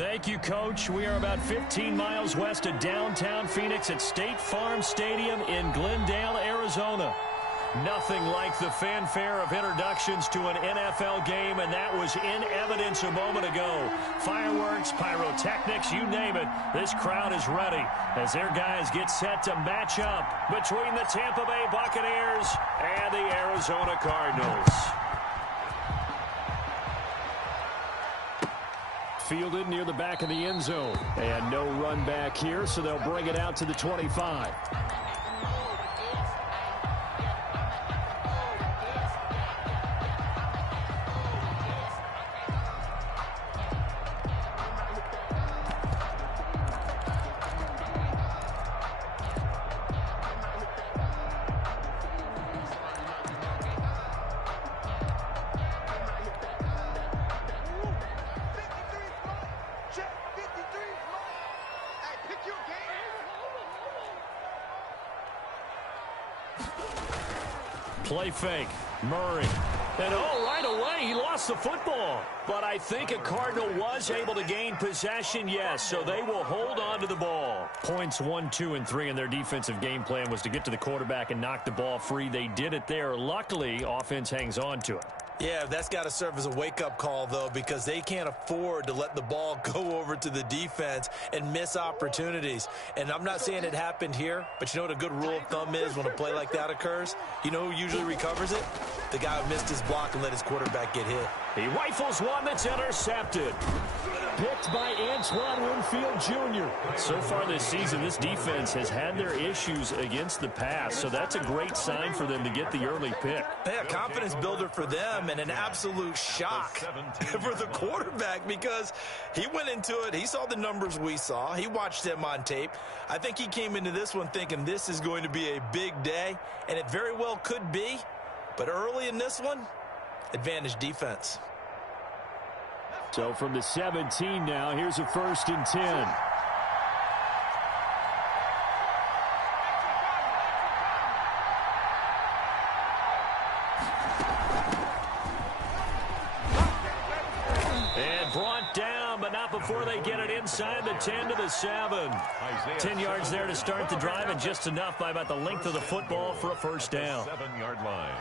Thank you, Coach. We are about 15 miles west of downtown Phoenix at State Farm Stadium in Glendale, Arizona. Nothing like the fanfare of introductions to an NFL game, and that was in evidence a moment ago. Fireworks, pyrotechnics, you name it. This crowd is ready as their guys get set to match up between the Tampa Bay Buccaneers and the Arizona Cardinals. Fielded near the back of the end zone. And no run back here, so they'll bring it out to the 25. Play fake. Murray. And right away, he lost the football. But I think a Cardinal was able to gain possession, yes, so they will hold on to the ball. Points 1, 2, and 3 in their defensive game plan was to get to the quarterback and knock the ball free. They did it there. Luckily, offense hangs on to it. Yeah, that's got to serve as a wake-up call, though, because they can't afford to let the ball go over to the defense and miss opportunities. And I'm not saying it happened here, but you know what a good rule of thumb is when a play like that occurs? You know who usually recovers it? The guy who missed his block and let his quarterback get hit. He rifles one that's intercepted. Picked by Antoine Winfield Jr. So far this season, this defense has had their issues against the pass, so that's a great sign for them to get the early pick. Yeah, confidence builder for them and an absolute shock for the quarterback because he went into it. He saw the numbers we saw. He watched them on tape. I think he came into this one thinking this is going to be a big day, and it very well could be. But early in this one, advantage defense. So from the 17 now, here's a 1st and 10. And brought down, but not before they get it inside the 10 to the 7. 10 yards there to start the drive, and just enough by about the length of the football for a first down. 7-yard line.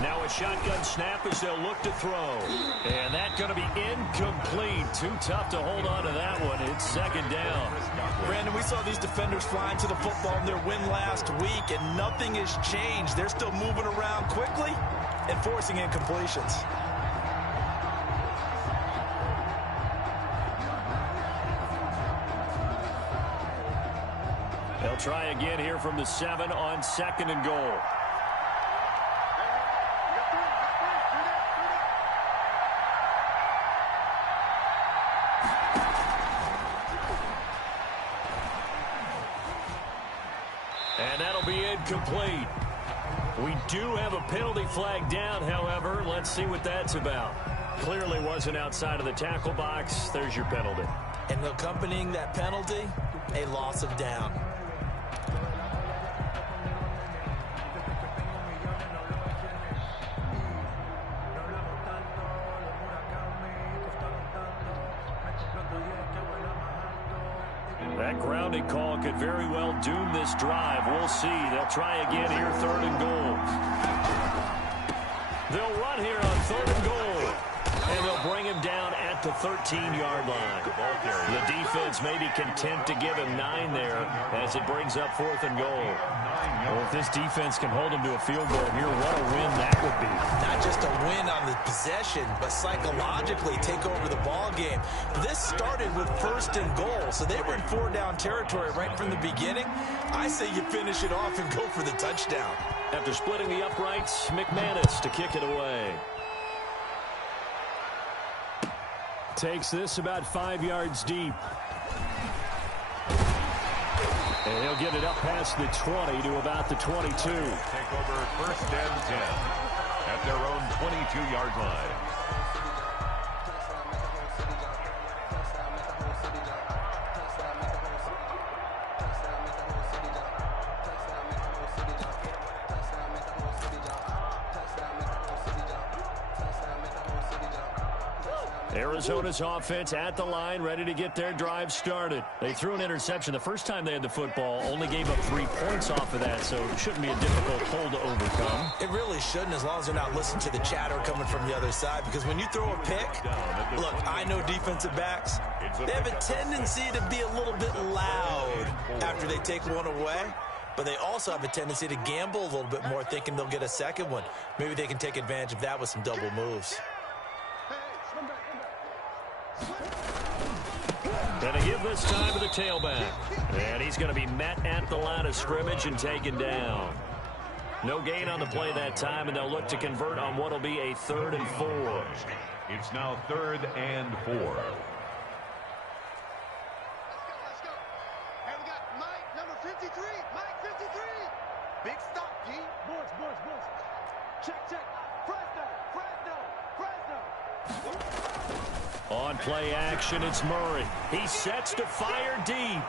Now a shotgun snap as they'll look to throw. And that's going to be incomplete. Too tough to hold on to that one. It's 2nd down. Brandon, we saw these defenders flying to the football in their win last week, and nothing has changed. They're still moving around quickly and forcing incompletions. They'll try again here from the 7 on 2nd and goal. And that'll be incomplete. We do have a penalty flag down, however. Let's see what that's about. Clearly wasn't outside of the tackle box. There's your penalty. And accompanying that penalty, a loss of down. That grounding call could very well doom this drive. We'll see. They'll try again here, 3rd and goal. They'll run here on 3rd and goal. And they'll bring him down at the 13-yard line. The defense may be content to give him 9 there as it brings up 4th and goal. Well, if this defense can hold him to a field goal here, what a win that would be. Not just a win on the possession, but psychologically take over the ball game. This started with 1st and goal, so they were in 4-down territory right from the beginning. I say you finish it off and go for the touchdown. After splitting the uprights, McManus to kick it away. Takes this about 5 yards deep. And he'll get it up past the 20 to about the 22. Take over 1st and 10 at their own 22-yard line. Arizona's offense at the line, ready to get their drive started. They threw an interception the first time they had the football, only gave up 3 points off of that, so it shouldn't be a difficult hole to overcome. It really shouldn't, as long as they're not listening to the chatter coming from the other side, because when you throw a pick, look, I know defensive backs, they have a tendency to be a little bit loud after they take one away, but they also have a tendency to gamble a little bit more, thinking they'll get a second one. Maybe they can take advantage of that with some double moves. Going to give this time to the tailback. And he's going to be met at the line of scrimmage and taken down. No gain on the play that time, and they'll look to convert on what will be a 3rd and 4. It's now 3rd and 4. Let's go. Hey, we got Mike, number 53. Mike, 53. Big stop, G. Boys. Check. Fresno. On play action, it's Murray. He sets to fire deep.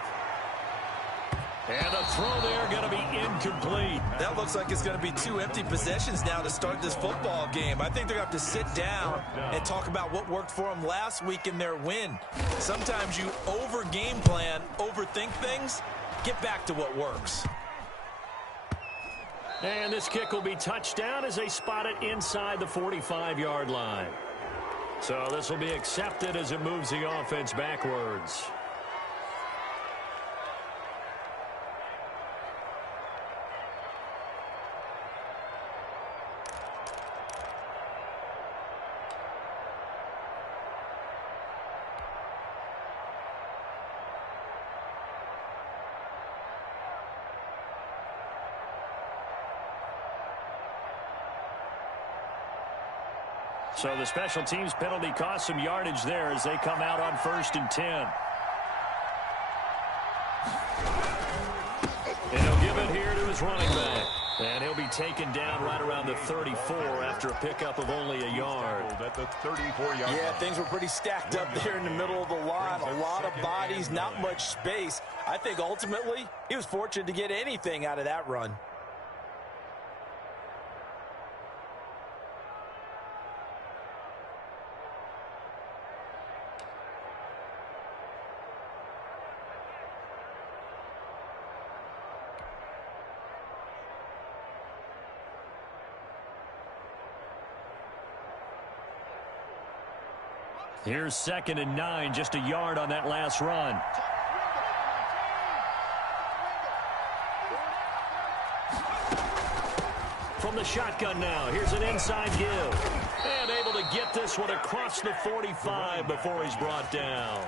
And the throw there going to be incomplete. That looks like it's going to be 2 empty possessions now to start this football game. I think they're going to have to sit down and talk about what worked for them last week in their win. Sometimes you over-game plan, overthink things. Get back to what works. And this kick will be touchdown as they spot it inside the 45-yard line. So this will be accepted as it moves the offense backwards. So the special teams penalty cost some yardage there as they come out on 1st and 10. And he'll give it here to his running back. And he'll be taken down right around the 34 after a pickup of only a yard. At the 34-yard line. Yeah, things were pretty stacked up there in the middle of the line. A lot of bodies, not much space. I think ultimately he was fortunate to get anything out of that run. Here's 2nd and 9, just a yard on that last run. From the shotgun now, here's an inside give. And able to get this one across the 45 before he's brought down.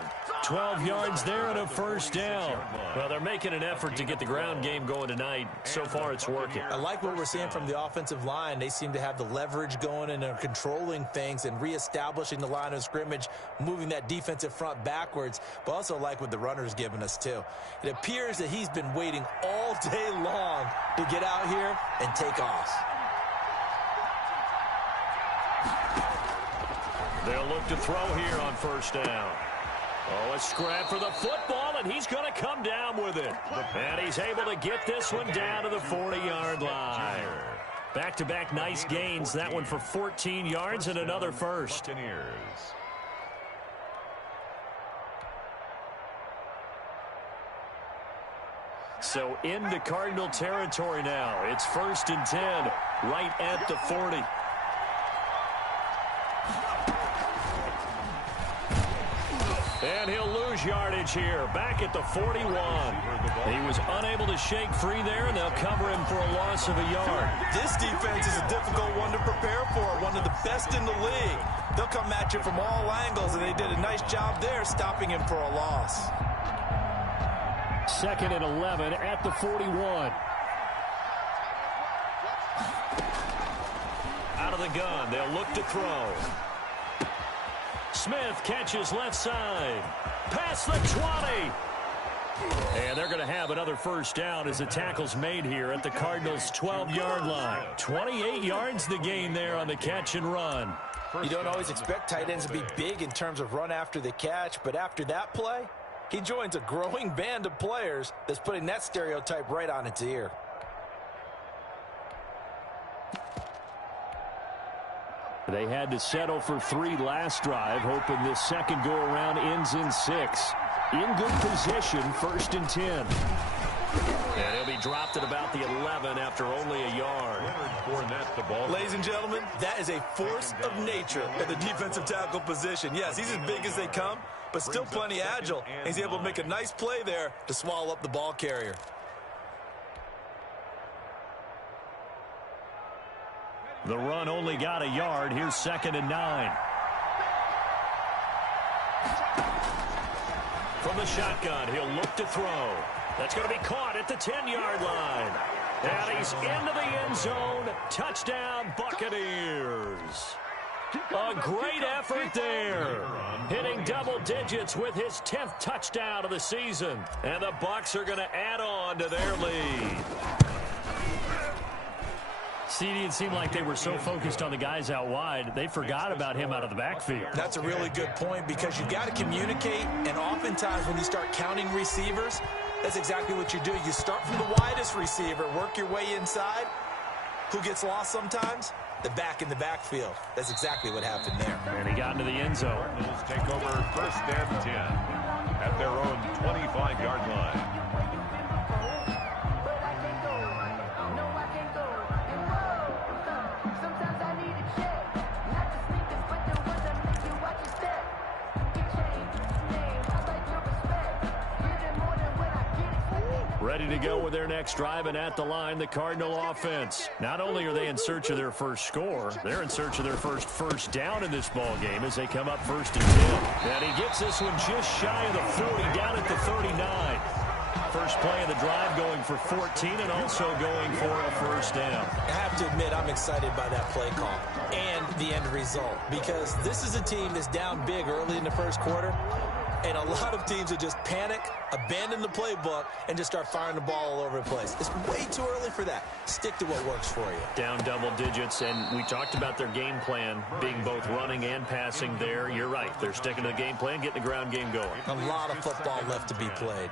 12 yards there and a 1st down. Well, they're making an effort to get the ground game going tonight. So far, it's working. I like what we're seeing from the offensive line. They seem to have the leverage going and are controlling things and reestablishing the line of scrimmage, moving that defensive front backwards, but also like what the runner's giving us, too. It appears that he's been waiting all day long to get out here and take off. They'll look to throw here on 1st down. Oh, a scrap for the football, and he's going to come down with it. And he's able to get this one down to the 40-yard line. Back-to-back nice gains. That one for 14 yards and another 1st. So into Cardinal territory now. It's 1st and 10, right at the 40. And he'll lose yardage here, back at the 41. He was unable to shake free there, and they'll cover him for a loss of a yard. This defense is a difficult one to prepare for, one of the best in the league. They'll come at you from all angles, and they did a nice job there stopping him for a loss. 2nd and 11 at the 41. Out of the gun, they'll look to throw. Smith catches left side. Past the 20. And they're going to have another first down as the tackle's made here at the Cardinals' 12-yard line. 28 yards the gain there on the catch and run. You don't always expect tight ends to be big in terms of run after the catch, but after that play, he joins a growing band of players that's putting that stereotype right on its ear. They had to settle for 3 last drive, hoping this second go-around ends in 6. In good position, 1st and 10. And he'll be dropped at about the 11 after only a yard. Ladies and gentlemen, that is a force of nature at the defensive tackle position. Yes, he's as big as they come, but still plenty agile. He's able to make a nice play there to swallow up the ball carrier. The run only got a yard. Here's 2nd and 9. From the shotgun, he'll look to throw. That's going to be caught at the 10-yard line. And he's into the end zone. Touchdown, Buccaneers. A great effort there. Hitting double digits with his 10th touchdown of the season. And the Bucs are going to add on to their lead. CD, it seemed like they were so focused on the guys out wide, they forgot about him out of the backfield. That's a really good point because you've got to communicate, and oftentimes when you start counting receivers, that's exactly what you do. You start from the widest receiver, work your way inside. Who gets lost sometimes? The back in the backfield. That's exactly what happened there. And he got into the end zone. Cardinals take over 1st and 10 at their own 25-yard line. Ready to go with their next drive, and at the line, the Cardinal offense. Not only are they in search of their first score, they're in search of their first down in this ball game as they come up 1st and 10. And he gets this one just shy of the 40, down at the 39. First play of the drive going for 14 and also going for a first down. I have to admit, I'm excited by that play call and the end result because this is a team that's down big early in the first quarter. And a lot of teams will just panic, abandon the playbook, and just start firing the ball all over the place. It's way too early for that. Stick to what works for you. Down double digits, and we talked about their game plan being both running and passing there. You're right. They're sticking to the game plan, getting the ground game going. A lot of football left to be played.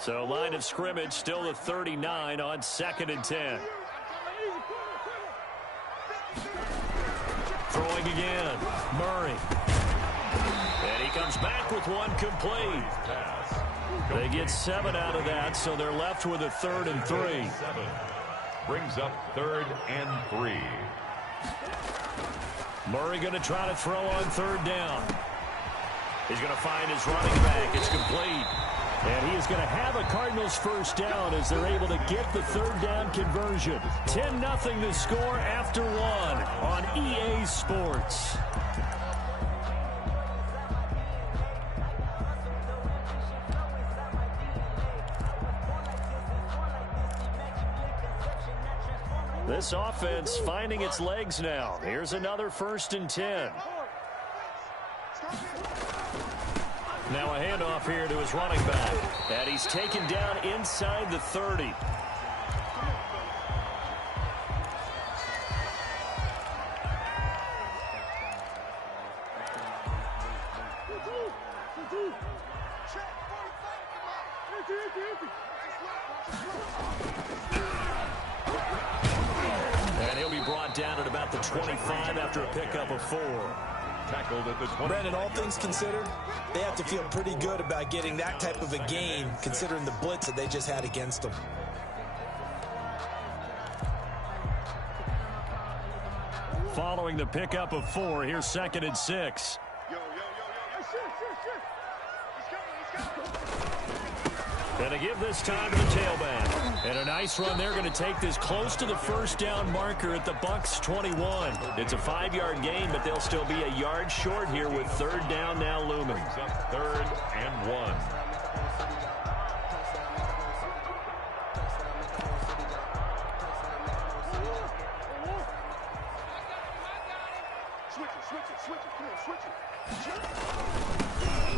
So line of scrimmage still the 39 on 2nd and 10. Throwing again. Murray. And he comes back with one complete. They get 7 out of that, so they're left with a 3rd and 3. Brings up 3rd and 3. Murray going to try to throw on 3rd down. He's going to find his running back. It's complete. And he is going to have a Cardinals first down as they're able to get the 3rd down conversion. 10-0 the score after 1 on EA Sports. This offense finding its legs now. Here's another 1st and 10. Now a handoff here to his running back. And he's taken down inside the 30. And he'll be brought down at about the 25 after a pickup of 4. Tackled at the 20. Brandon, all things considered, they have to feel pretty good about getting that type of a gain, considering the blitz that they just had against them. Following the pickup of 4, here's 2nd and 6. And to give this time to the tailback. And a nice run. They're going to take this close to the first down marker at the Bucks 21. It's a 5-yard gain, but they'll still be a yard short here with 3rd down now looming. Up 3rd and 1.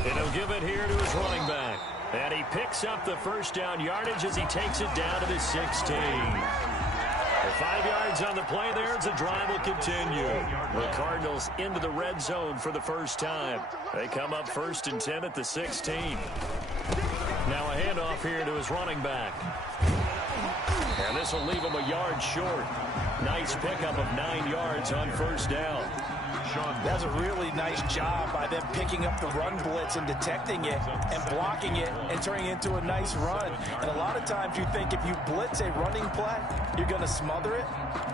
And he'll give it here to his running back. And he picks up the first down yardage as he takes it down to the 16. 5 yards on the play there as the drive will continue. The Cardinals into the red zone for the first time. They come up 1st and 10 at the 16. Now a handoff here to his running back. And this will leave him a yard short. Nice pickup of 9 yards on first down. That's a really nice job by them picking up the run blitz and detecting it and blocking it and turning it into a nice run. And a lot of times you think if you blitz a running play, you're going to smother it.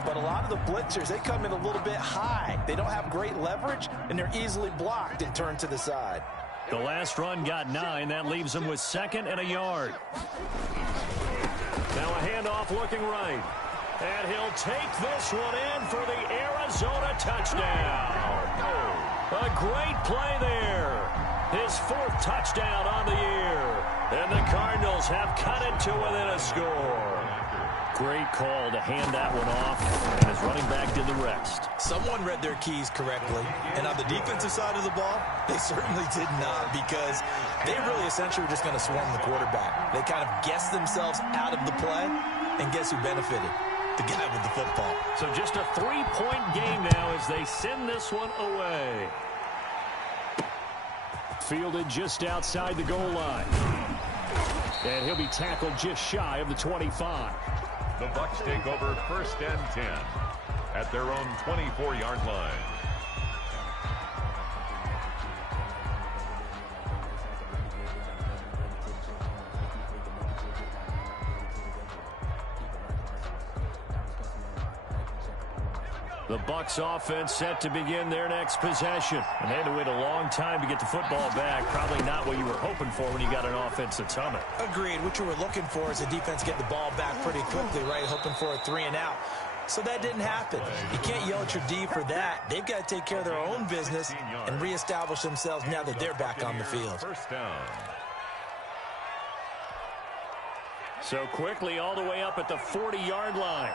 But a lot of the blitzers, they come in a little bit high. They don't have great leverage, and they're easily blocked and turned to the side. The last run got 9. That leaves him with 2nd and a yard. Now a handoff looking right. And he'll take this one in for the Arizona touchdown. A great play there. His 4th touchdown on the year. And the Cardinals have cut it to within a score. Great call to hand that one off. And his running back did the rest. Someone read their keys correctly. And on the defensive side of the ball, they certainly did not, because they really essentially were just going to swarm the quarterback. They kind of guessed themselves out of the play. And guess who benefited? The guy with the football. So just a 3-point game now as they send this one away. Fielded just outside the goal line. And he'll be tackled just shy of the 25. The Bucks take over 1st and 10 at their own 24-yard line. The Bucks offense set to begin their next possession. And they had to wait a long time to get the football back. Probably not what you were hoping for when you got an offense that's humming. Agreed. What you were looking for is the defense get the ball back pretty quickly, right? Hoping for a 3 and out. So that didn't happen. You can't yell at your D for that. They've got to take care of their own business and reestablish themselves now that they're back on the field. First down. So quickly all the way up at the 40-yard line.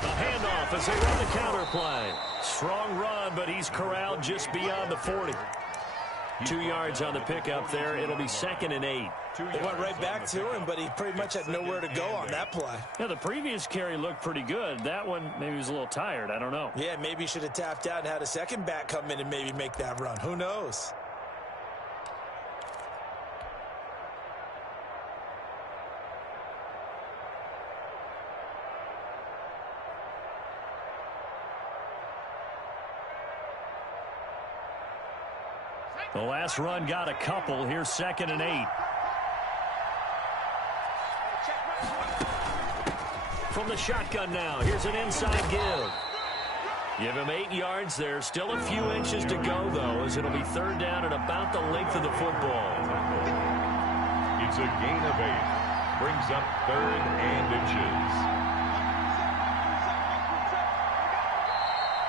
A handoff as they run the counter play. Strong run, but he's corralled just beyond the 40. 2 yards on the pickup there. It'll be 2nd and 8. They went right back to him, but he pretty much had nowhere to go on that play. Yeah, the previous carry looked pretty good. That one, maybe he was a little tired. I don't know. Yeah, maybe he should have tapped out and had a second back come in and maybe make that run. Who knows? The last run got a couple. Here's 2nd and 8. From the shotgun now. Here's an inside give. Give him 8 yards there. Still a few inches to go, though, as it'll be 3rd down at about the length of the football. It's a gain of 8. Brings up 3rd and inches.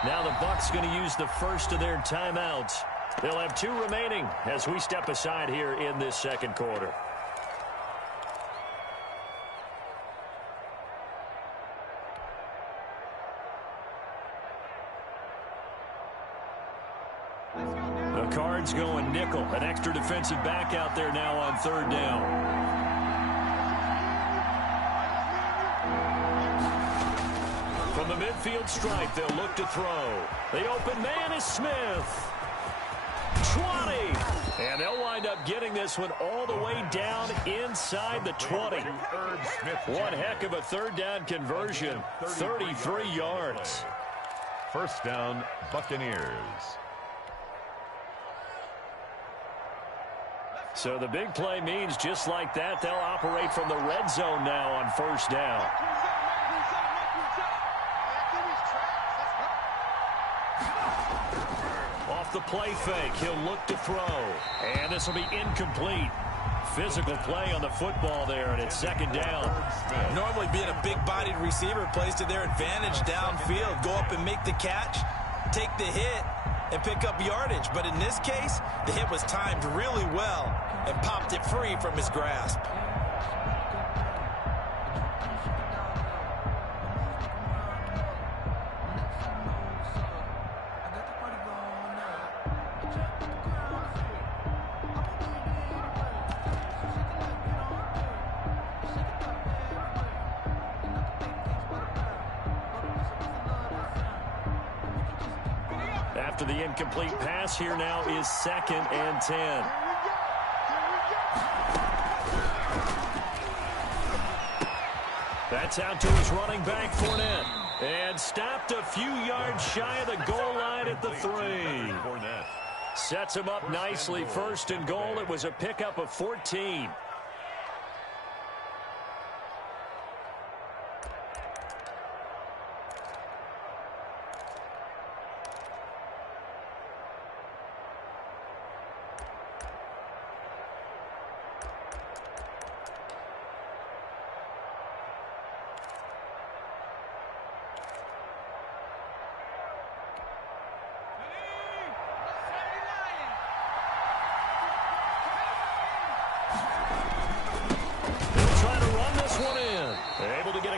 Now the Bucks going to use the first of their timeouts. They'll have 2 remaining as we step aside here in this second quarter. The Cards going nickel. An extra defensive back out there now on 3rd down. From the midfield stripe, they'll look to throw. The open man is Smith. 20. And they'll wind up getting this one all the way down inside the 20. One heck of a 3rd down conversion. 33 yards. First down, Buccaneers. So the big play means just like that, they'll operate from the red zone now on 1st down. Off the play fake, he'll look to throw. And this will be incomplete. Physical play on the football there, and it's 2nd down. Normally being a big-bodied receiver plays to their advantage downfield. Go up and make the catch, take the hit, and pick up yardage. But in this case, the hit was timed really well and popped it free from his grasp. After the incomplete pass, here now is 2nd and 10. That's out to his running back, Fournette. And stopped a few yards shy of the goal line at the 3. Sets him up nicely. 1st and goal. It was a pickup of 14.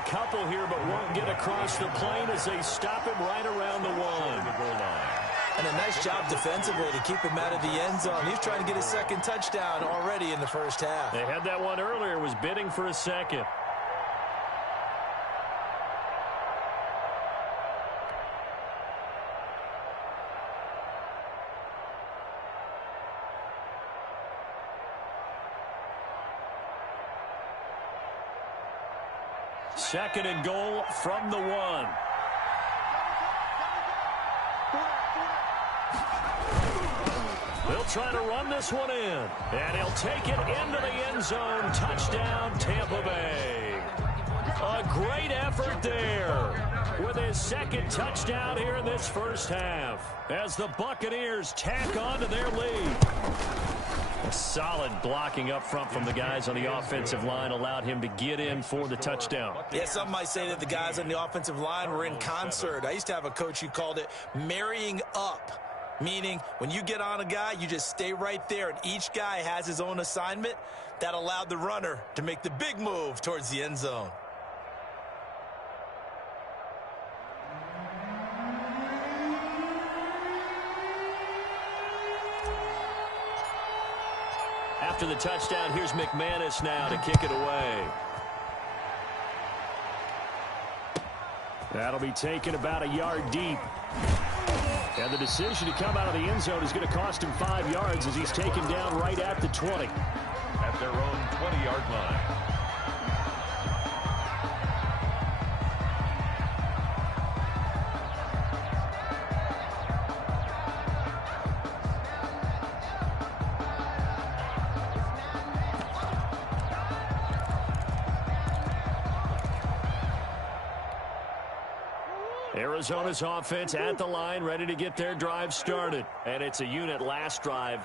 Couple here, but won't get across the plane as they stop him right around the 1. And a nice job defensively to keep him out of the end zone. He's trying to get his 2nd touchdown already in the 1st half. They had that one earlier, was bidding for a 2nd. Second and goal from the 1. They'll try to run this one in. And he'll take it into the end zone. Touchdown, Tampa Bay. A great effort there with his 2nd touchdown here in this 1st half as the Buccaneers tack on to their lead. A solid blocking up front from the guys on the offensive line allowed him to get in for the touchdown. Yeah, some might say that the guys on the offensive line were in concert. I used to have a coach who called it marrying up, meaning when you get on a guy, you just stay right there, and each guy has his own assignment. That allowed the runner to make the big move towards the end zone. After the touchdown, here's McManus now to kick it away. That'll be taken about a yard deep. And the decision to come out of the end zone is going to cost him 5 yards as he's taken down right at the 20. At their own 20-yard line. Arizona's offense at the line, ready to get their drive started. And it's a unit last drive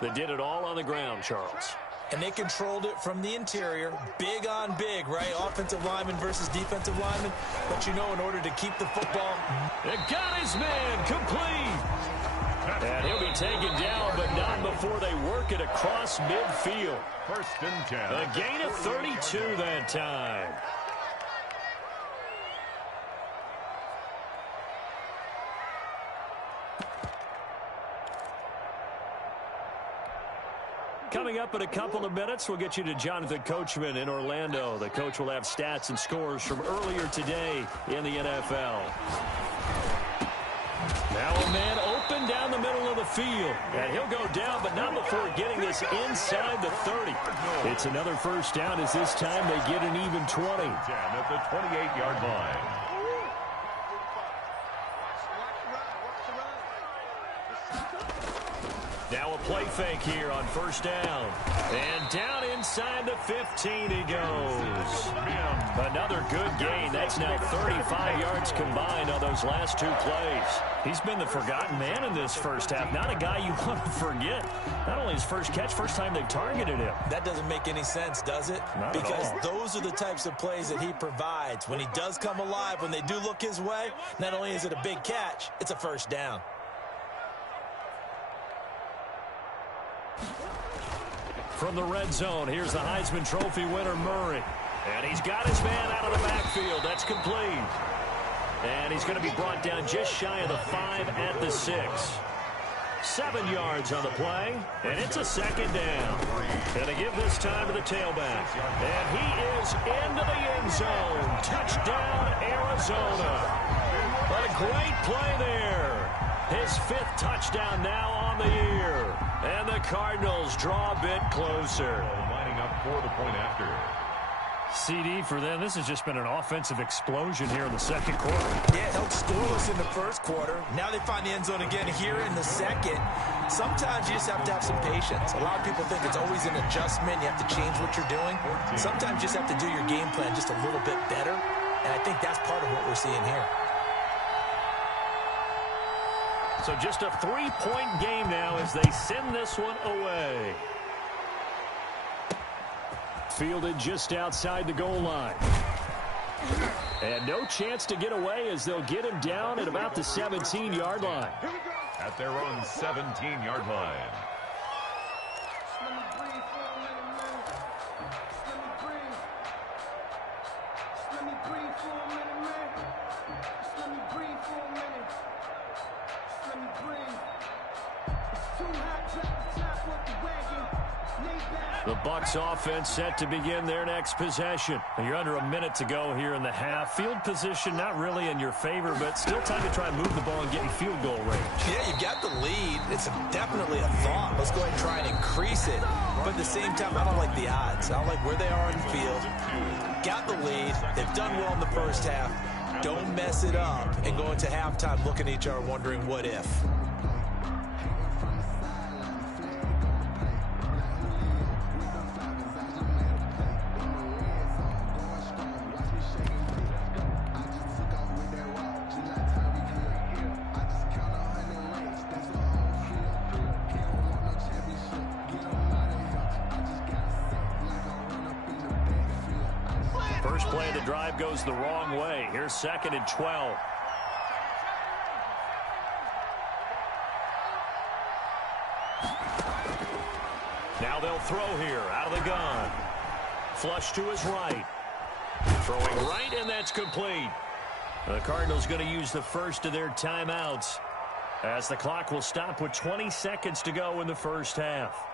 that did it all on the ground, Charles. And they controlled it from the interior, big on big, right? Offensive lineman versus defensive lineman. But you know, in order to keep the football... They got his man complete. And he'll be taken down, but not before they work it across midfield. 1st and 10. A gain of 32 that time. Coming up in a couple of minutes, we'll get you to Jonathan Coachman in Orlando. The coach will have stats and scores from earlier today in the NFL. Now a man open down the middle of the field. And he'll go down, but not before getting this inside the 30. It's another 1st down as this time they get an even 20. 10 at the 28-yard line. Now a play fake here on 1st down. And down inside the 15 he goes. Another good gain. That's now 35 yards combined on those last 2 plays. He's been the forgotten man in this 1st half. Not a guy you want to forget. Not only his first catch, first time they've targeted him. That doesn't make any sense, does it? Not because at all. Those are the types of plays that he provides. When he does come alive, when they do look his way, not only is it a big catch, it's a 1st down. From the red zone, here's the Heisman Trophy winner, Murray. And he's got his man out of the backfield. That's complete. And he's going to be brought down just shy of the 5 at the 6. 7 yards on the play, and it's a 2nd down. And they give this time to the tailback. And he is into the end zone. Touchdown, Arizona. What a great play there. His 5th touchdown now on the year. And the Cardinals draw a bit closer. Lining up for the point after. CD for them. This has just been an offensive explosion here in the second quarter. Yeah, it held scoreless in the first quarter. Now they find the end zone again here in the second. Sometimes you just have to have some patience. A lot of people think it's always an adjustment. You have to change what you're doing. Sometimes you just have to do your game plan just a little bit better. And I think that's part of what we're seeing here. So just a 3-point game now as they send this one away. Fielded just outside the goal line. And no chance to get away as they'll get him down at about the 17-yard line. At their own 17-yard line. The Bucks offense set to begin their next possession. You're under a minute to go here in the half. Field position not really in your favor, but still time to try and move the ball and get in field goal range. Yeah, you got the lead. It's definitely a thought. Let's go ahead and try and increase it. But at the same time, I don't like the odds. I don't like where they are on the field. Got the lead. They've done well in the first half. Don't mess it up and go into halftime looking at each other wondering what if. First play of the drive goes the wrong way. Here's 2nd and 12. Now they'll throw here out of the gun. Flush to his right. Throwing right, and that's complete. The Cardinals going to use the first of their timeouts as the clock will stop with 20 seconds to go in the first half.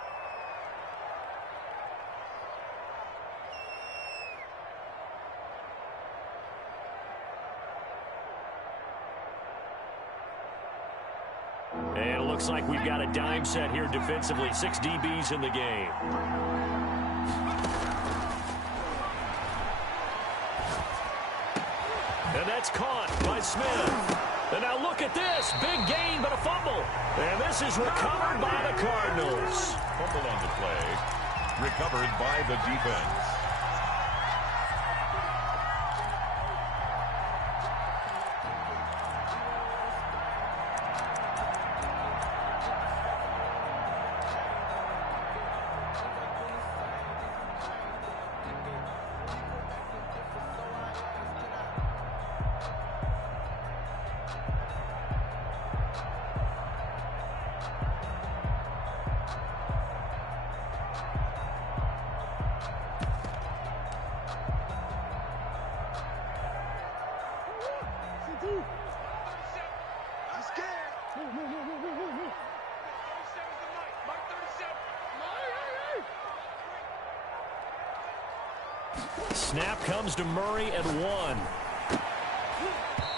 And it looks like we've got a dime set here defensively. 6 DBs in the game. And that's caught by Smith. And now look at this. Big gain, but a fumble. And this is recovered by the Cardinals. Fumble on the play. Recovered by the defense. Snap comes to Murray at 1.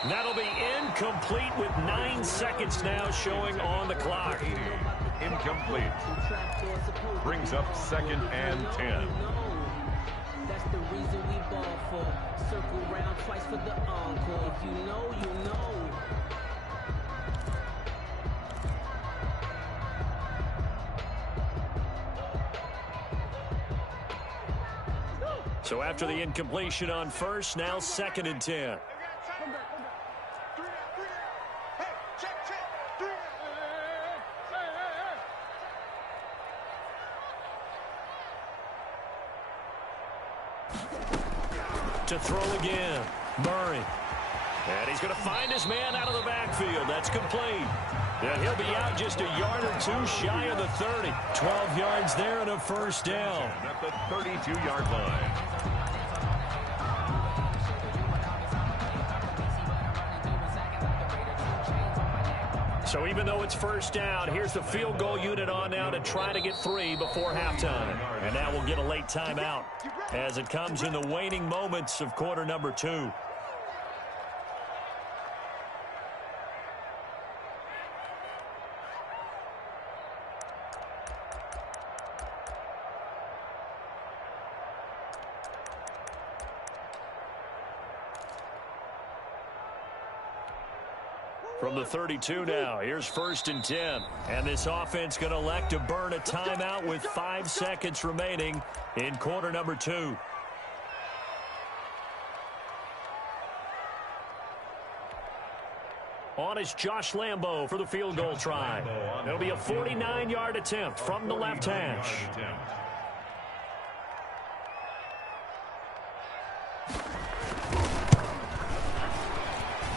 That'll be incomplete with 9 seconds now showing on the clock. Incomplete. Brings up 2nd and 10. That's the reason we ball for. Circle round twice for the encore. If you know, you know. So after the incompletion on first, now 2nd and 10. To throw again, Murray. And he's going to find his man out of the backfield. That's complete. And he'll be out just a yard or two shy of the 30. 12 yards there and a first down. At the 32-yard line. So even though it's first down, here's the field goal unit on now to try to get 3 before halftime. And now we'll get a late timeout as it comes in the waning moments of quarter number 2. From the 32 now, here's 1st and 10. And this offense going to elect to burn a timeout with 5 seconds remaining in quarter number 2. On is Josh Lambo for the field goal try. It'll be a 49-yard attempt from the left hash.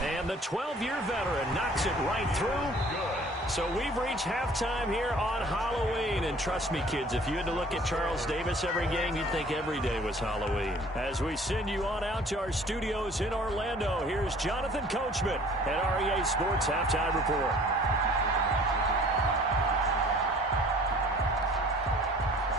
And the 12-year veteran knocks it right through. So we've reached halftime here on Halloween. And trust me, kids, if you had to look at Charles Davis every game, you'd think every day was Halloween. As we send you on out to our studios in Orlando, here's Jonathan Coachman at REA Sports Halftime Report.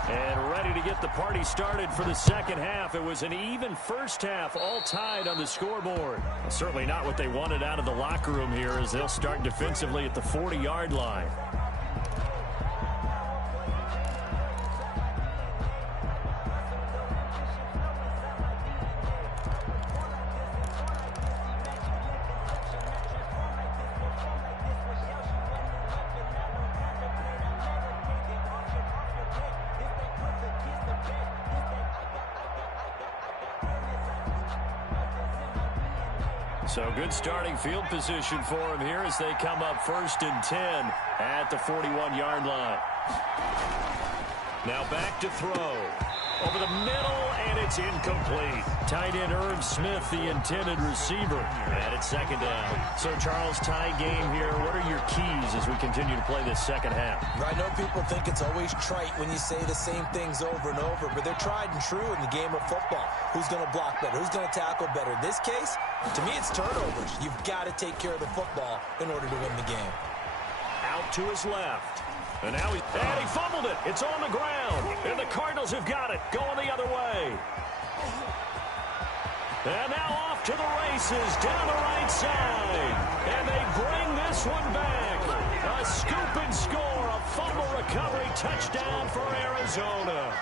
And ready to get the party started for the second half. It was an even first half, all tied on the scoreboard. Certainly not what they wanted out of the locker room here as they'll start defensively at the 40-yard line. So good starting field position for him here as they come up 1st and 10 at the 41-yard line. Now back to throw. Over the middle, and it's incomplete. Tight end Irv Smith, the intended receiver. And it's 2nd down. So, Charles, tie game here. What are your keys as we continue to play this second half? I know people think it's always trite when you say the same things over and over, but they're tried and true in the game of football. Who's going to block better? Who's going to tackle better? In this case, to me, it's turnovers. You've got to take care of the football in order to win the game. Out to his left. And now he fumbled it. It's on the ground. And the Cardinals have got it. Going the other way. And now off to the races down the right side. And they bring this one back. A scoop and score. A fumble recovery touchdown for Arizona.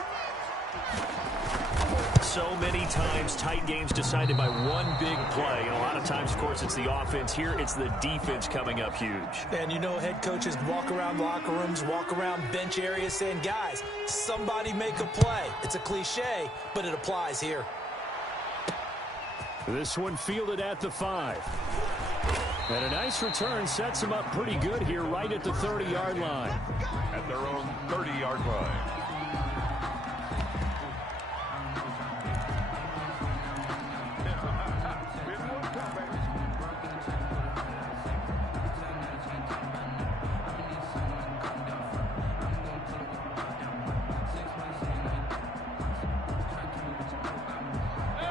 So many times tight games decided by one big play. And a lot of times, of course, it's the offense. Here, it's the defense coming up huge. And you know head coaches walk around locker rooms, walk around bench areas saying, guys, somebody make a play. It's a cliche, but it applies here. This one fielded at the 5. And a nice return sets them up pretty good here right at the 30-yard line. At their own 30-yard line.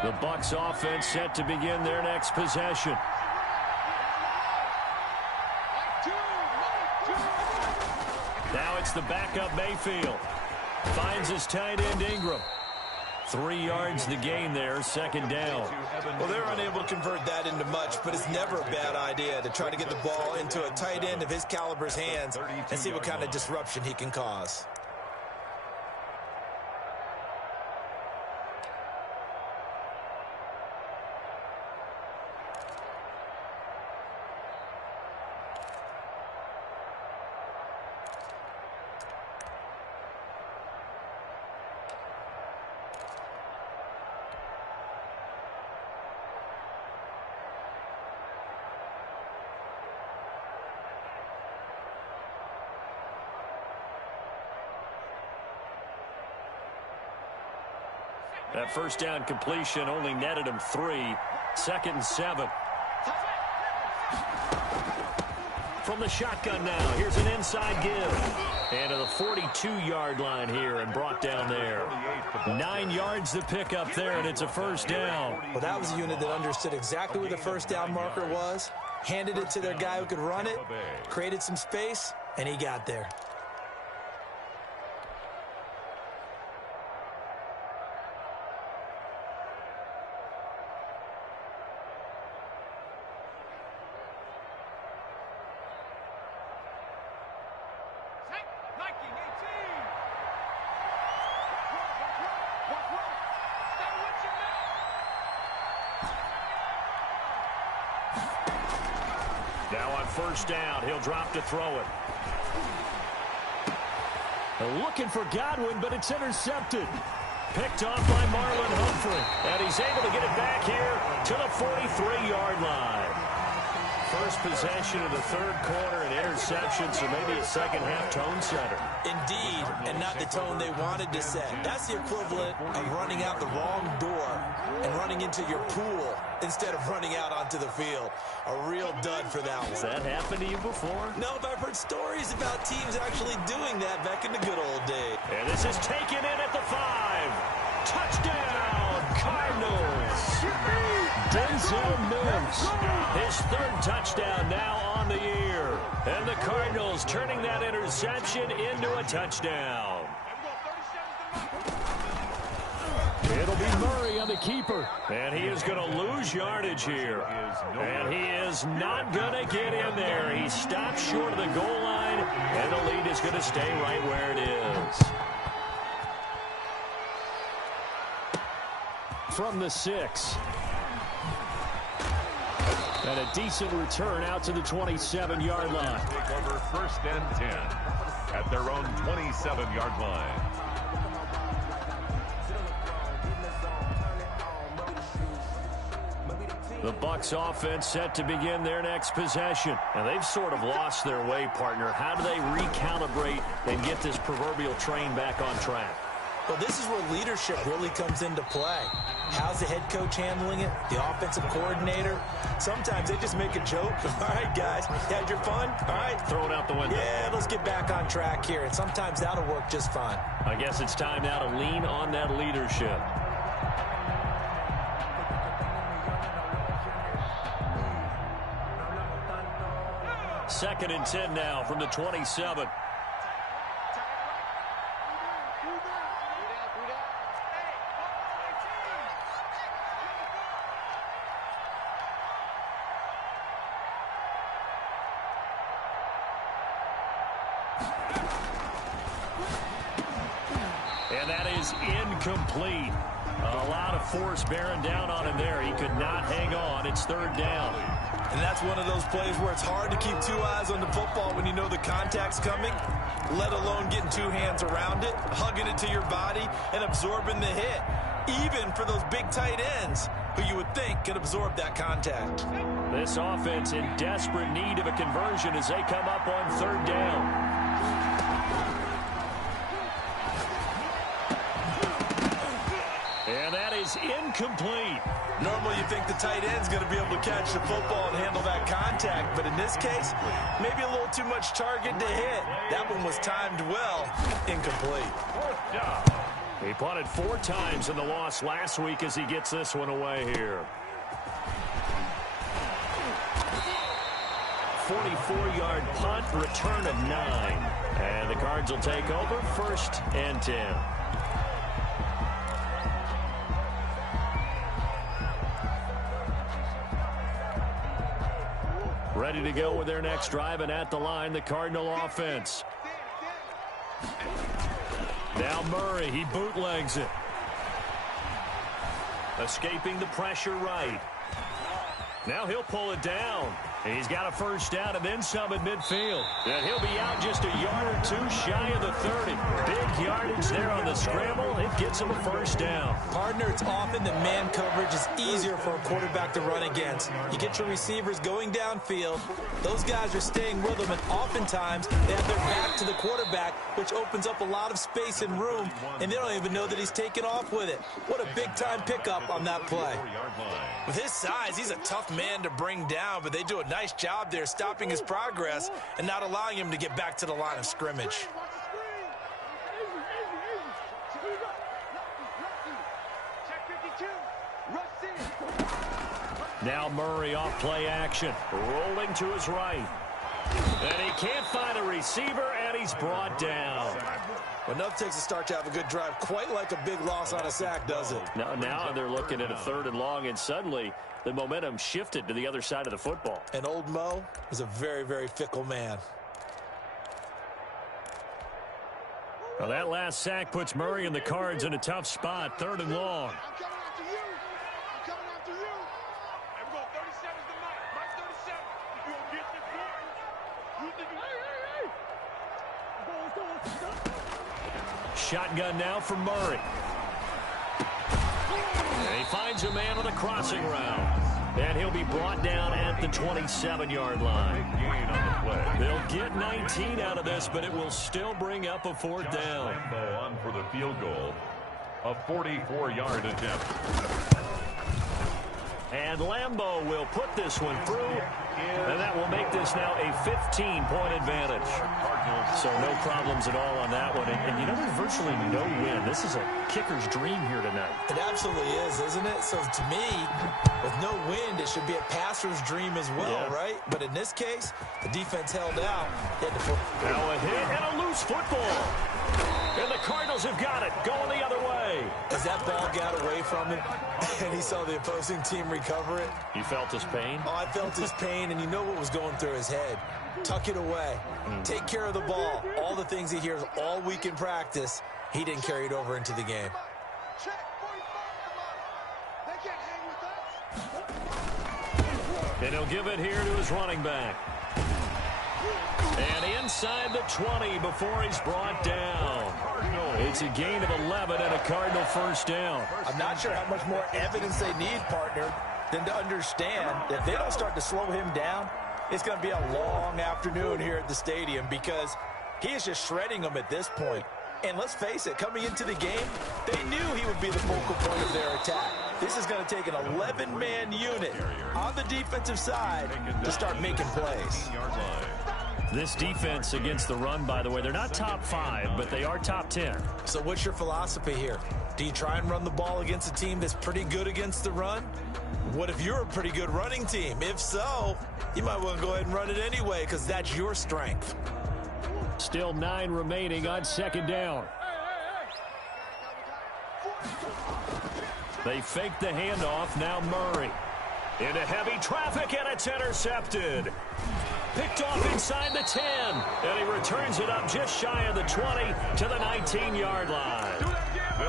The Bucks offense set to begin their next possession. Now it's the backup Mayfield. Finds his tight end Ingram. 3 yards the gain there, 2nd down. Well, they're unable to convert that into much, but it's never a bad idea to try to get the ball into a tight end of his caliber's hands and see what kind of disruption he can cause. That first down completion only netted him 3. 2nd and 7. From the shotgun now, here's an inside give. And to the 42-yard line here and brought down there. 9 yards to pick up there, and it's a 1st down. Well, that was a unit that understood exactly where the 1st down marker was, handed it to their guy who could run it, created some space, and he got there. Now on first down, he'll drop to throw it. Looking for Godwin, but it's intercepted. Picked off by Marlon Humphrey. And he's able to get it back here to the 43-yard line. First possession of the third quarter, an interception, so maybe a second-half tone setter. Indeed, and not the tone they wanted to set. That's the equivalent of running out the wrong door and running into your pool instead of running out onto the field. A real dud for that one. Has that happened to you before? No, but I've heard stories about teams actually doing that back in the good old days. And this is taken in at the 5. Touchdown, Cardinals. Denzel Mims, his third touchdown now on the year. And the Cardinals turning that interception into a touchdown. It'll be Murray on the keeper. And he is going to lose yardage here. And he is not going to get in there. He stops short of the goal line, and the lead is going to stay right where it is. From the 6. And a decent return out to the 27-yard line. Take over first and 10 at their own 27-yard line. The Bucks offense set to begin their next possession. And they've sort of lost their way, partner. How do they recalibrate and get this proverbial train back on track? Well, this is where leadership really comes into play. How's the head coach handling it? The offensive coordinator? Sometimes they just make a joke. All right, guys, you had your fun? All right. Throw it out the window. Yeah, let's get back on track here. And sometimes that'll work just fine. I guess it's time now to lean on that leadership. Second and 10 now from the 27. And that is incomplete. A lot of force bearing down on him there. He could not hang on. It's third down. And that's one of those plays where it's hard to keep two eyes on the football when you know the contact's coming, let alone getting two hands around it, hugging it to your body, and absorbing the hit. Even for those big tight ends who you would think could absorb that contact. This offense in desperate need of a conversion as they come up on third down. And that is incomplete. Normally you think the tight end's going to be able to catch the football and handle that contact, but in this case, maybe a little too much target to hit. That one was timed well. Incomplete. He punted 4 times in the loss last week as he gets this one away here. 44-yard punt, return of 9. And the Cards will take over first and 10. Ready to go with their next drive, and at the line, the Cardinal offense. Now Murray, he bootlegs it. Escaping the pressure right. Now he'll pull it down. He's got a first down and then some at midfield. And he'll be out just a yard or two shy of the 30. Big yardage there on the scramble. It gets him a first down. Partner, it's often that man coverage is easier for a quarterback to run against. You get your receivers going downfield. Those guys are staying with them, and oftentimes they have their back to the quarterback, which opens up a lot of space and room, and they don't even know that he's taken off with it. What a big-time pickup on that play. With his size, he's a tough man to bring down, but they do a nice job there stopping his progress and not allowing him to get back to the line of scrimmage. Now Murray off play action, rolling to his right. And he can't find a receiver, and he's brought down. Well, enough takes a start to have a good drive, quite like a big loss on a sack, does it? Now they're looking at a third and long, and suddenly the momentum shifted to the other side of the football. And old Mo is a very, very fickle man. Well, that last sack puts Murray and the Cards in a tough spot, third and long. I'm coming after you. I'm coming after you. I'm going 37 to Mike. Mike 37. You gonna get this? Shotgun now for Murray. And he finds a man on the crossing route. And he'll be brought down at the 27-yard line. They'll get 19 out of this, but it will still bring up a fourth down. Lambo on for the field goal. A 44-yard attempt. And Lambo will put this one through, and that will make this now a 15-point advantage. So no problems at all on that one. And you know, there's virtually no win. This is a kicker's dream here tonight. It absolutely is, isn't it? So to me, with no wind, it should be a passer's dream as well, right? But in this case, the defense held out. Now a hit and a loose football. And the Cardinals have got it, going the other way. As that ball got away from him, and he saw the opposing team recover it. You felt his pain? Oh, I felt his pain, and you know what was going through his head. Tuck it away. Take care of the ball. All the things he hears all week in practice, he didn't carry it over into the game. And he'll give it here to his running back. And inside the 20 before he's brought down. It's a gain of 11 and a Cardinal first down. I'm not sure how much more evidence they need, partner, than to understand that if they don't start to slow him down, it's going to be a long afternoon here at the stadium because he is just shredding them at this point. And let's face it, coming into the game, they knew he would be the focal point of their attack. This is going to take an 11-man unit on the defensive side to start making plays. This defense against the run, by the way, they're not top 5, but they are top 10. So what's your philosophy here? Do you try and run the ball against a team that's pretty good against the run? What if you're a pretty good running team? If so, you might want to go ahead and run it anyway because that's your strength. Still 9 remaining on second down. They fake the handoff. Now Murray. Into heavy traffic, and it's intercepted. Picked off inside the 10. And he returns it up just shy of the 20 to the 19-yard line.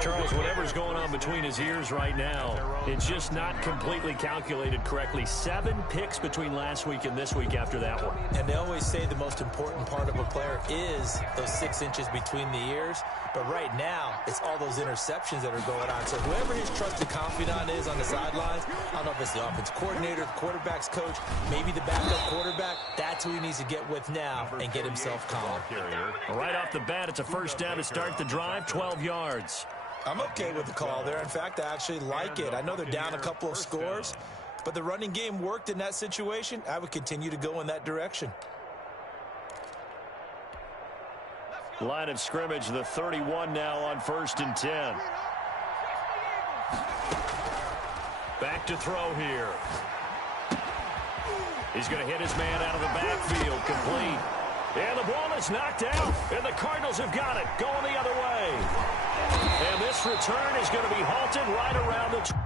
Charles, whatever's going on between his ears right now, it's just not completely calculated correctly. 7 picks between last week and this week after that one. And they always say the most important part of a player is those 6 inches between the ears. But right now, it's all those interceptions that are going on. So whoever his trusted confidant is on the sidelines, I don't know if it's the offense coordinator, the quarterback's coach, maybe the backup quarterback, that's who he needs to get with now and get himself calm. Right off the bat, it's a first down to start the drive, 12 yards. I'm okay with the call there. In fact, I actually like it. I know they're down a couple of scores, but the running game worked in that situation. I would continue to go in that direction. Line of scrimmage, the 31 now on 1st and 10. Back to throw here. He's going to hit his man out of the backfield, complete. And the ball is knocked out, and the Cardinals have got it, going the other way. And this return is going to be halted right around the...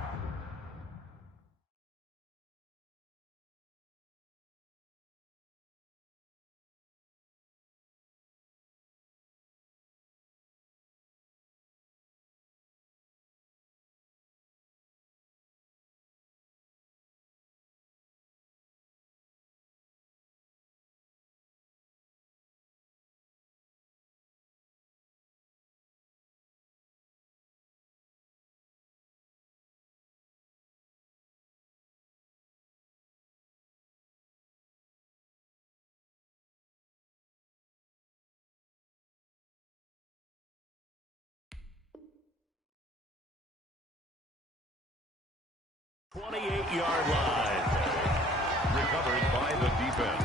...28-yard line. Recovered by the defense.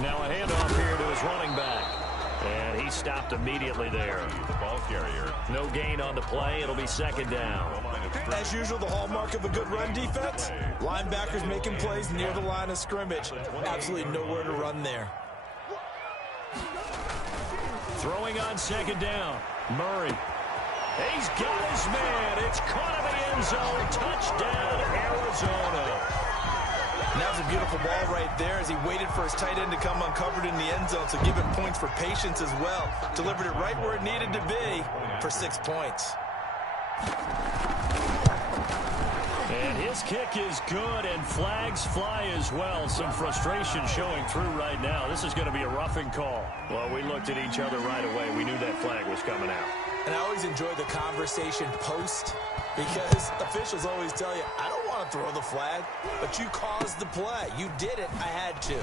Now a handoff here to his running back. And he stopped immediately there. The ball carrier. No gain on the play. It'll be second down. As usual, the hallmark of a good run defense, linebackers making plays near the line of scrimmage. Absolutely nowhere to run there. Throwing on second down. Murray. He's got his man. It's caught in the end zone. Touchdown, Arizona. And that was a beautiful ball right there as he waited for his tight end to come uncovered in the end zone, so give him points for patience as well. Delivered it right where it needed to be for 6 points. And his kick is good, and flags fly as well. Some frustration showing through right now. This is going to be a roughing call. Well, we looked at each other right away. We knew that flag was coming out. And I always enjoy the conversation post, because officials always tell you, I don't want to throw the flag, but you caused the play. You did it. I had to.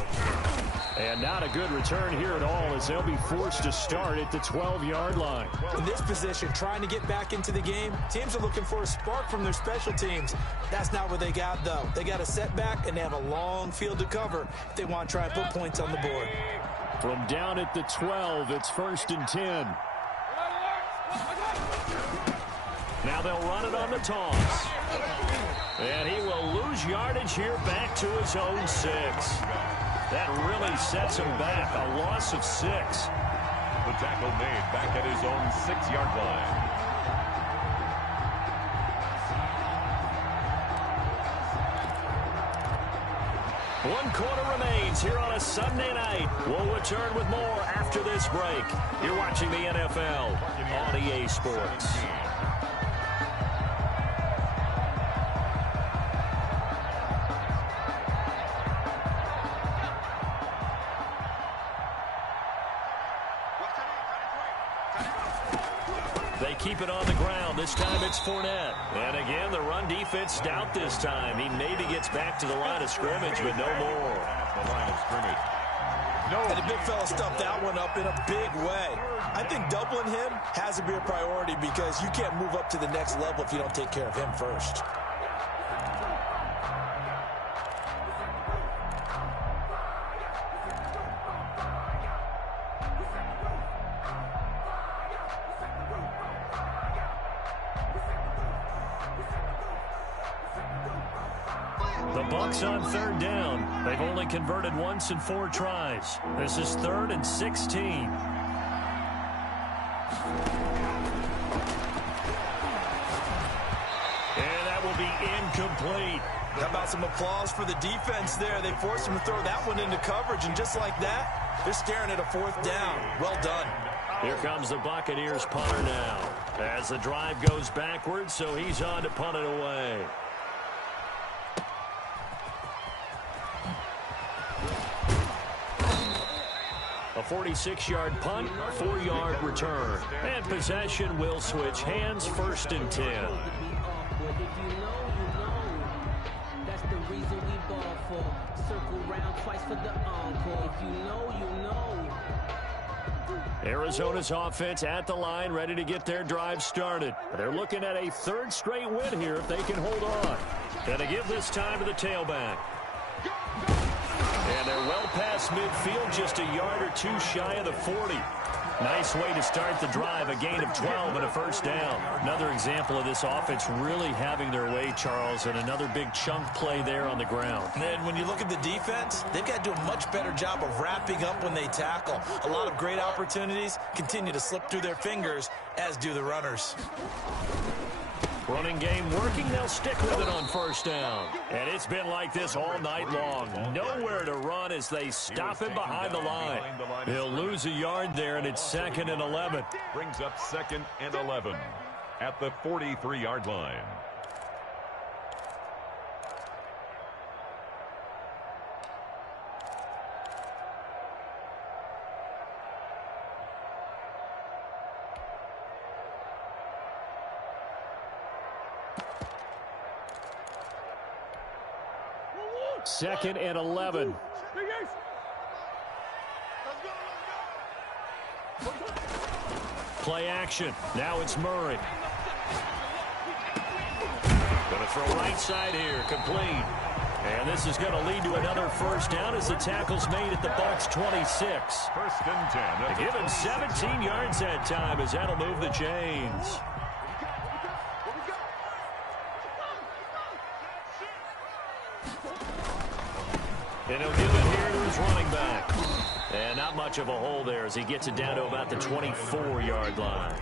And not a good return here at all, as they'll be forced to start at the 12-yard line. In this position, trying to get back into the game, teams are looking for a spark from their special teams. That's not what they got, though. They got a setback, and they have a long field to cover if they want to try and put points on the board. From down at the 12, it's 1st and 10. Now they'll run it on the toss. And he will lose yardage here back to his own 6. That really sets him back. A loss of 6. The tackle made back at his own 6-yard line. One quarter remains here on a Sunday night. We'll return with more after this break. You're watching the NFL on EA Sports. They keep it on the ground. This time it's Fournette. And again, the run defense stout this time. He maybe gets back to the line of scrimmage, but no more. The line of scrimmage. No. And the big fella stuffed that one up in a big way. I think doubling him has to be a priority, because you can't move up to the next level if you don't take care of him first. The Bucks on 3rd down. They've only converted once in 4 tries. This is 3rd and 16. And that will be incomplete. How about some applause for the defense there? They forced him to throw that one into coverage, and just like that, they're staring at a 4th down. Well done. Here comes the Buccaneers punter now, as the drive goes backwards, so he's on to punt it away. A 46-yard punt, 4-yard return. And possession will switch hands, 1st and 10. If you know, you know. That's the reason we ball for. Circle round twice for the encore. If you know, you know. Arizona's offense at the line, ready to get their drive started. They're looking at a 3rd straight win here if they can hold on. Gonna give this time to the tailback. And they're well past midfield, just a yard or 2 shy of the 40. Nice way to start the drive, a gain of 12 and a 1st down. Another example of this offense really having their way, Charles, and another big chunk play there on the ground. And then when you look at the defense, they've got to do a much better job of wrapping up when they tackle. A lot of great opportunities continue to slip through their fingers, as do the runners. Running game working. They'll stick with it on 1st down. And it's been like this all night long. Nowhere to run as they stop him behind the line. He'll lose a yard there, and it's 2nd and 11. Brings up 2nd and 11 at the 43-yard line. Second and 11. Play action. Now it's Murray. Going to throw right side here. Complete. And this is going to lead to another 1st down as the tackle's made at the Bucks 26. 1st and 10. They give him 17 yards that time as that'll move the chains. And he'll give it here to his running back. And not much of a hole there as he gets it down to about the 24-yard line.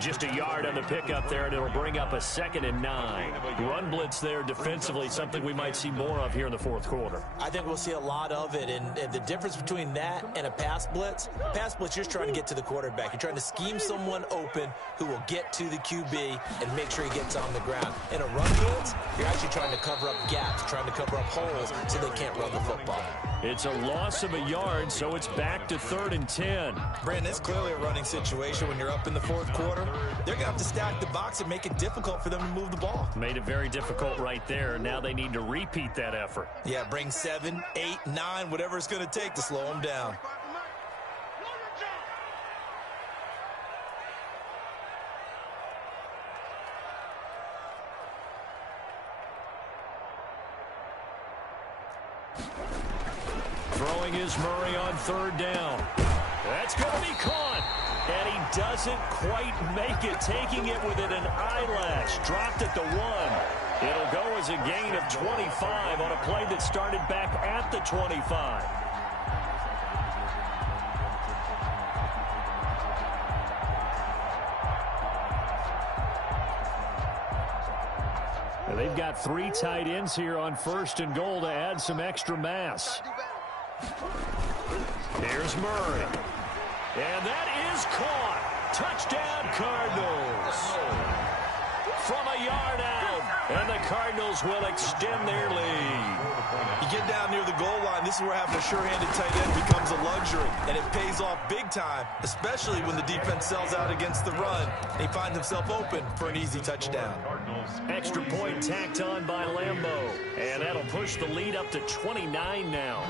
Just a yard yard on the pickup there, and it'll bring up a 2nd and 9. Run blitz there defensively, something we might see more of here in the fourth quarter. I think we'll see a lot of it, and the difference between that and a pass blitz, you're just trying to get to the quarterback. You're trying to scheme someone open who will get to the QB and make sure he gets on the ground. In a run blitz, you're actually trying to cover up gaps, trying to cover up holes so they can't run the football. It's a loss of a yard, so it's back to 3rd and 10. Brandon, it's clearly a running situation when you're up in the fourth quarter. They're going to have to stack the box and make it difficult for them to move the ball. Made it very difficult right there. Now they need to repeat that effort. Yeah, bring 7, 8, 9, whatever it's going to take to slow them down. Throwing is Murray on 3rd down. That's going to be caught. And he doesn't quite make it, taking it within an eyelash. Dropped at the 1. It'll go as a gain of 25 on a play that started back at the 25. And they've got 3 tight ends here on 1st and goal to add some extra mass. Here's Murray. And that is caught. Touchdown, Cardinals. From a yard out. And the Cardinals will extend their lead. You get down near the goal line, this is where having a sure-handed tight end becomes a luxury. And it pays off big time, especially when the defense sells out against the run. He finds himself open for an easy touchdown. Extra point tacked on by Lambeau. And that'll push the lead up to 29 now.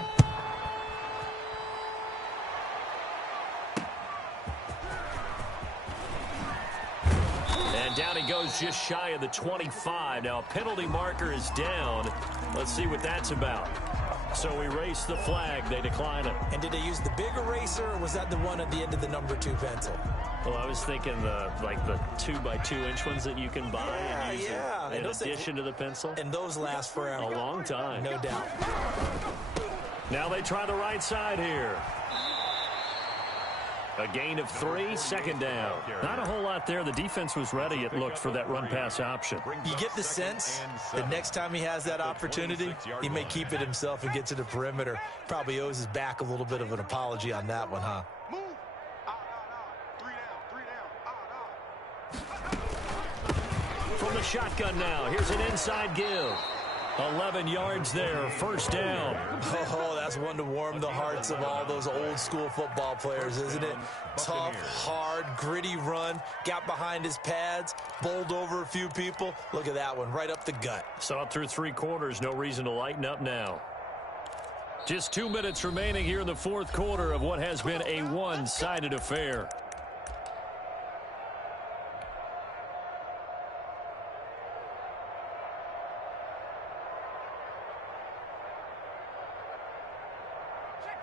And down he goes just shy of the 25. Now a penalty marker is down. Let's see what that's about. So we race the flag. They decline it. And did they use the big eraser, or was that the one at the end of the number 2 pencil? Well, I was thinking the 2x2-inch ones that you can buy and use in addition to the pencil. And those last forever. A long time. No doubt. Now they try the right side here. A gain of 3, 2nd down. Not a whole lot there. The defense was ready, it looked, for that run-pass option. You get the sense the next time he has that opportunity, he may keep it himself and get to the perimeter. Probably owes his back a little bit of an apology on that one, huh? Move. 3 down. From the shotgun now, here's an inside give. 11 yards there, 1st down. Oh, that's one to warm the hearts of all those old-school football players, isn't it? Tough, hard, gritty run, got behind his pads, bowled over a few people. Look at that one, right up the gut. Saw it through 3 quarters, no reason to lighten up now. Just 2 minutes remaining here in the fourth quarter of what has been a one-sided affair.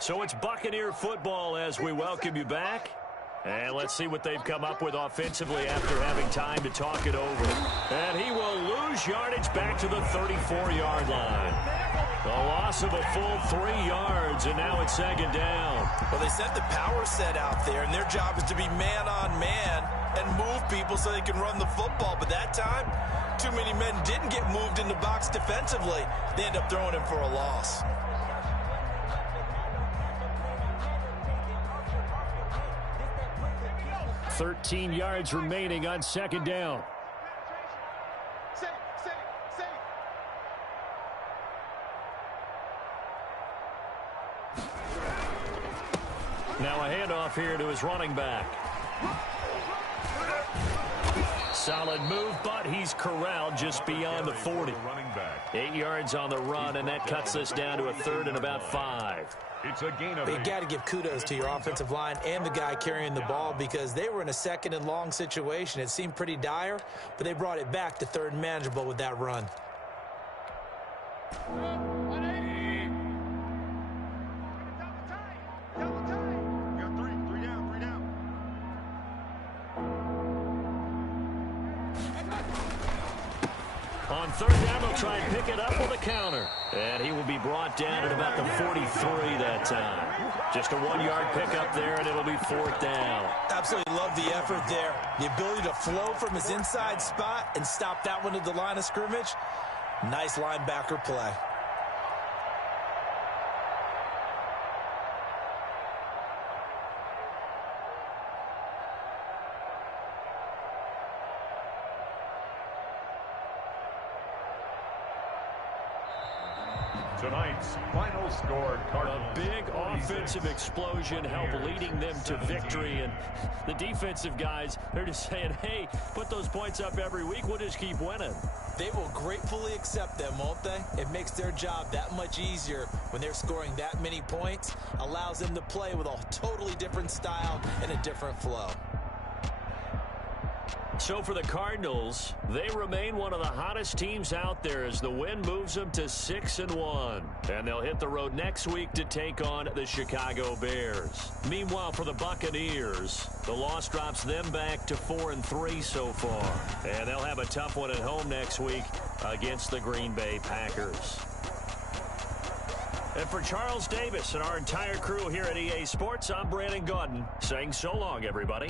So it's Buccaneer football as we welcome you back. And let's see what they've come up with offensively after having time to talk it over. And he will lose yardage back to the 34-yard line. The loss of a full 3 yards, and now it's 2nd down. Well, they sent the power set out there, and their job is to be man-on-man and move people so they can run the football. But that time, too many men didn't get moved in the box defensively. They end up throwing him for a loss. 13 yards remaining on 2nd down. Safe. Now a handoff here to his running back. Solid move, but he's corralled just beyond the 40. 8 yards on the run, and that cuts us down to a 3rd and about 5. It's a gain of But you got to give kudos to your offensive line and the guy carrying the ball, because they were in a 2nd and long situation. It seemed pretty dire, but they brought it back to 3rd and manageable with that run. Double time. We got 3 down. On third down, they'll try and pick it up with a counter. And he will be brought down at about the 43 that time. Just a 1-yard pickup there, and it'll be fourth down. Absolutely love the effort there. The ability to flow from his inside spot and stop that one at the line of scrimmage. Nice linebacker play. Tonight's final score, Cardinals. A big offensive explosion helped leading them to victory. And the defensive guys, they're just saying, hey, put those points up every week. We'll just keep winning. They will gratefully accept them, won't they? It makes their job that much easier when they're scoring that many points. Allows them to play with a totally different style and a different flow. So for the Cardinals, they remain one of the hottest teams out there as the win moves them to 6-1. And they'll hit the road next week to take on the Chicago Bears. Meanwhile, for the Buccaneers, the loss drops them back to 4-3 so far. And they'll have a tough one at home next week against the Green Bay Packers. And for Charles Davis and our entire crew here at EA Sports, I'm Brandon Gaudin saying so long, everybody.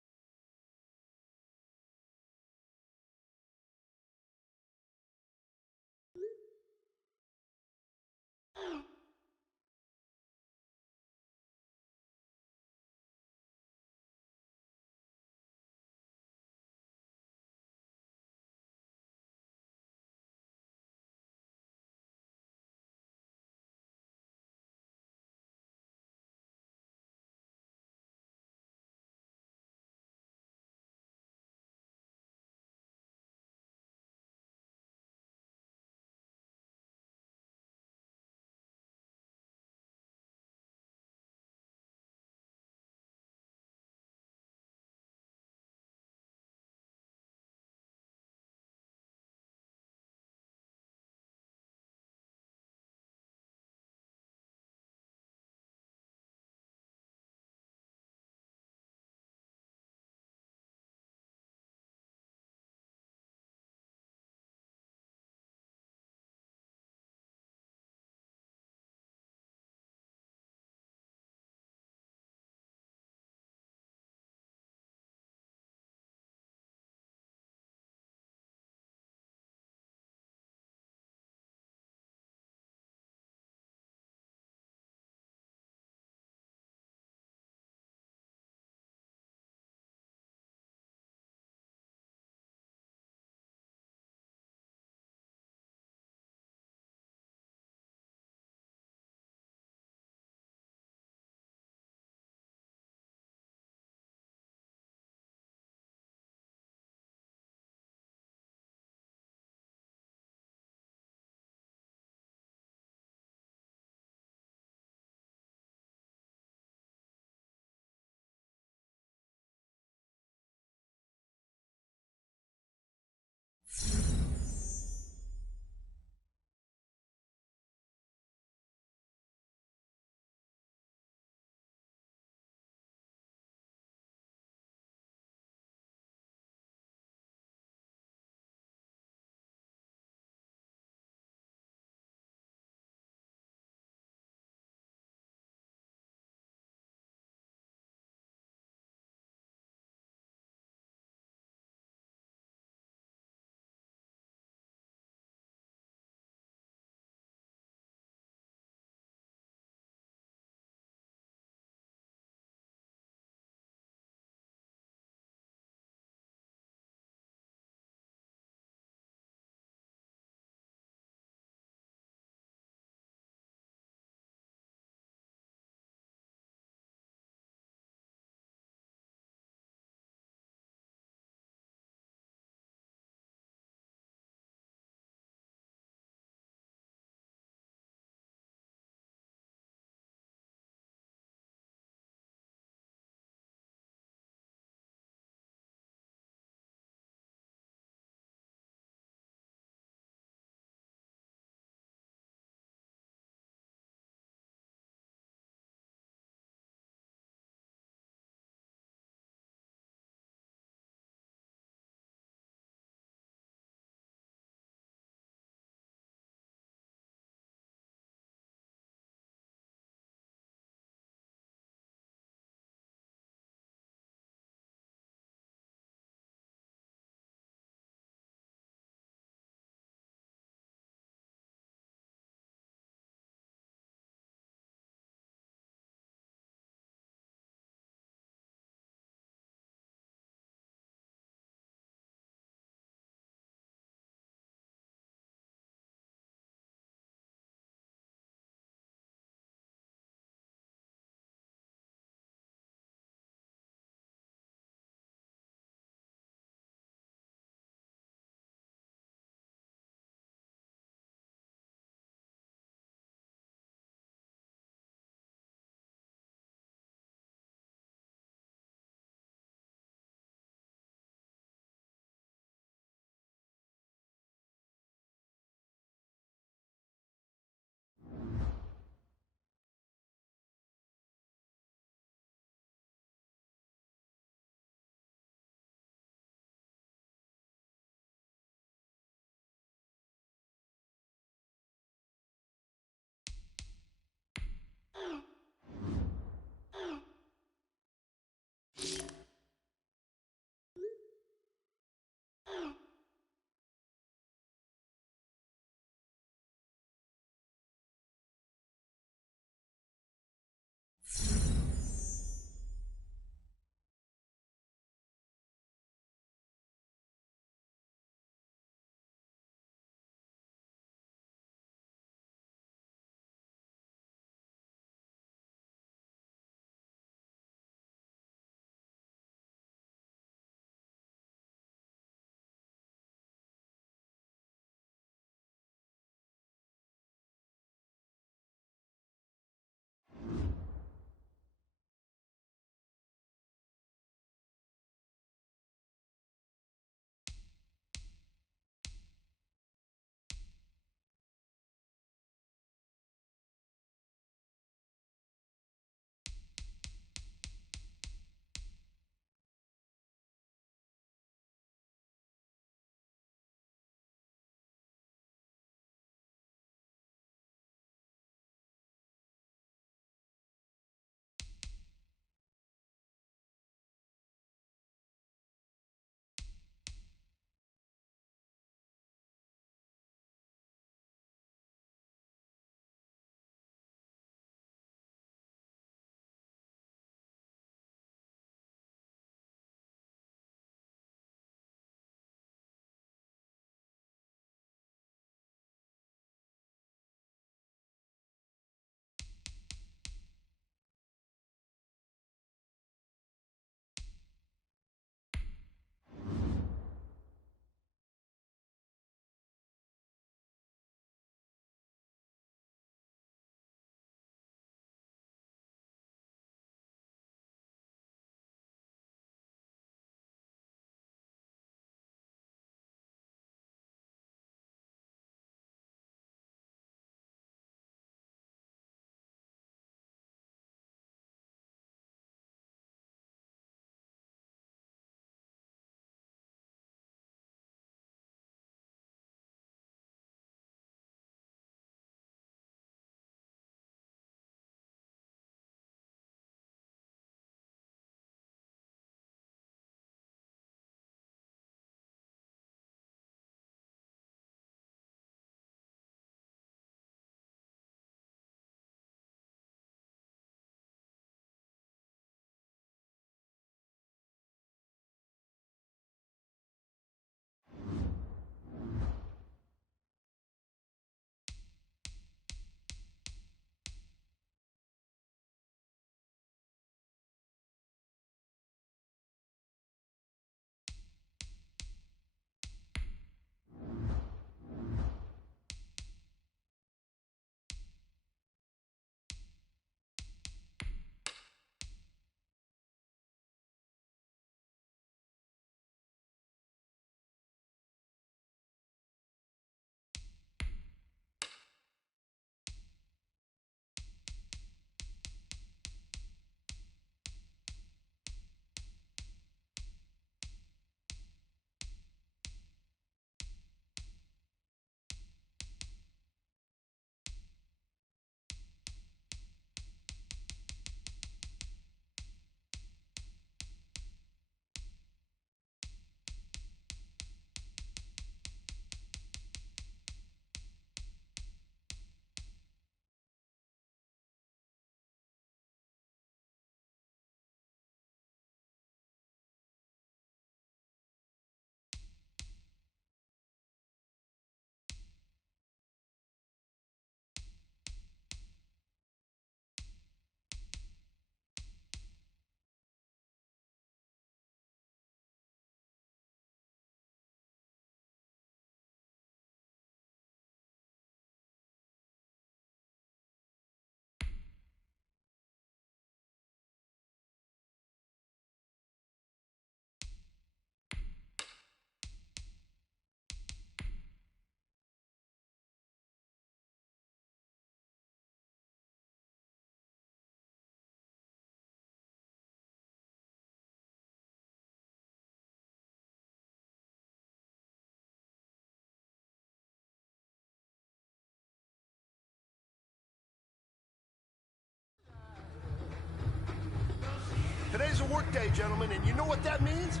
work day, gentlemen, and you know what that means?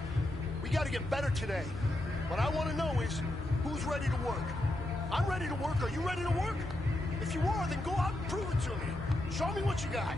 We got to get better today. What I want to know is who's ready to work. I'm ready to work. Are you ready to work? If you are, then go out and prove it to me. Show me what you got.